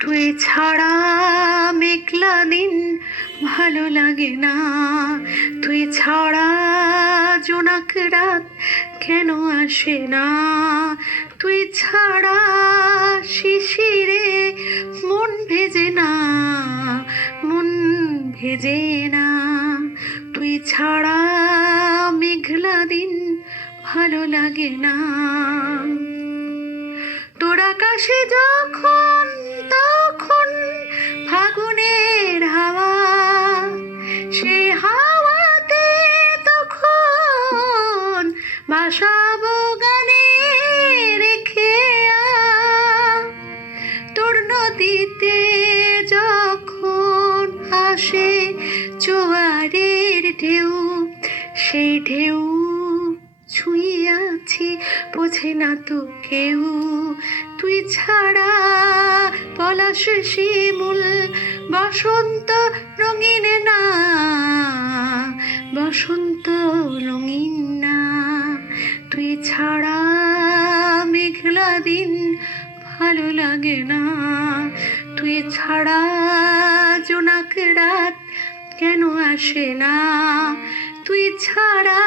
তুই ছাড়া মেঘলা দিন ভালো লাগে না, তুই ছাড়া জোনাক রাত কেন আসে না, তুই ছাড়া শিশিরে মন ভেজে না, মন ভেজে না। তুই ছাড়া মেঘলা দিন ভালো লাগে না। তোর আকাশে যখন তখন ফাগুনের হাওয়া, সে হাওয়াতে তখন ভাসাবো গানে রেখে তোর নদীতে যখন আসে জোয়ারের ঢেউ, সেই ঢেউ ছুঁয়ে আছি বোঝে না তো কেউ। তুই ছাড়া পলাশ শিমুল বসন্ত রঙিন না, বসন্ত রঙিন না। তুই ছাড়া মেঘলা দিন ভালো লাগে না, তুই ছাড়া জোনাক রাত কেন আসে না, তুই ছাড়া